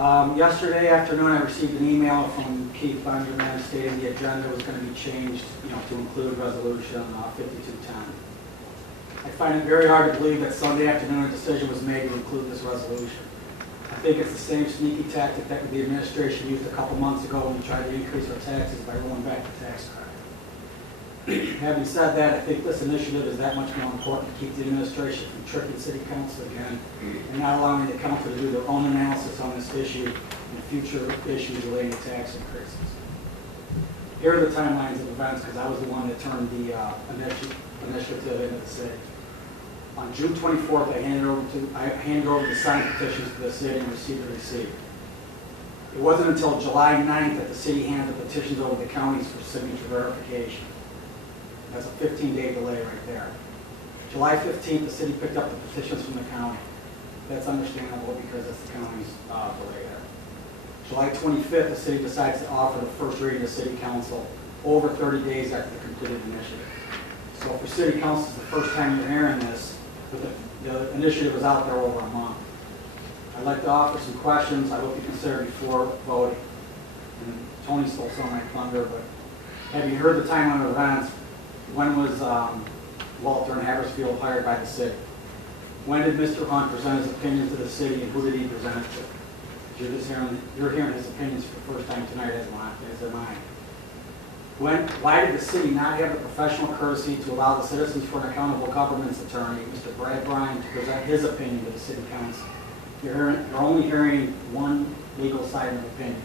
Yesterday afternoon, I received an email from Keith Benjamin stating the agenda was going to be changed, to include resolution 5210. I find it very hard to believe that Sunday afternoon a decision was made to include this resolution. I think it's the same sneaky tactic that the administration used a couple months ago when we tried to increase our taxes by rolling back the tax credit. Having said that, I think this initiative is that much more important to keep the administration from tricking city council again and not allowing the council to do their own analysis on this issue and future issues relating to tax increases. Here are the timelines of events because I was the one that turned the initiative into the city. On June 24th, I handed over the signed petitions to the city and received a receipt. It wasn't until July 9th that the city handed the petitions over to the counties for signature verification. That's a 15-day delay right there. July 15th, the city picked up the petitions from the county. That's understandable because it's the county's delay there. July 25th, the city decides to offer the first reading to City Council over 30 days after the completed initiative. So for City Council, it's the first time you're hearing this, but the initiative was out there over a month. I'd like to offer some questions I hope you consider before voting. And Tony stole some of my thunder, but have you heard the timeline of events? When was Walter and Habersfield hired by the city? When did Mr. Hunt present his opinions to the city, and who did he present it to? You're hearing his opinions for the first time tonight, as am I. Why did the city not have the professional courtesy to allow the Citizens for an Accountable Government's attorney, Mr. Brad Bryan, to present his opinion to the city council? You're only hearing one legal side of the opinion.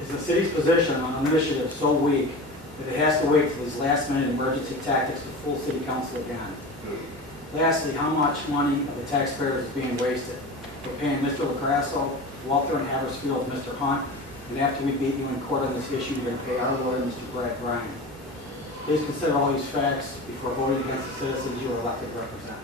Is the city's position on an initiative so weak that it has to wait for these last-minute emergency tactics to fool city council again? Lastly, how much money of the taxpayers is being wasted? We're paying Mr. LaCrasso, Walter and Habersfield, Mr. Hunt, and after we beat you in court on this issue, you're going to pay our lawyer, Mr. Brad Bryan. Please consider all these facts before voting against the citizens you are elected to represent.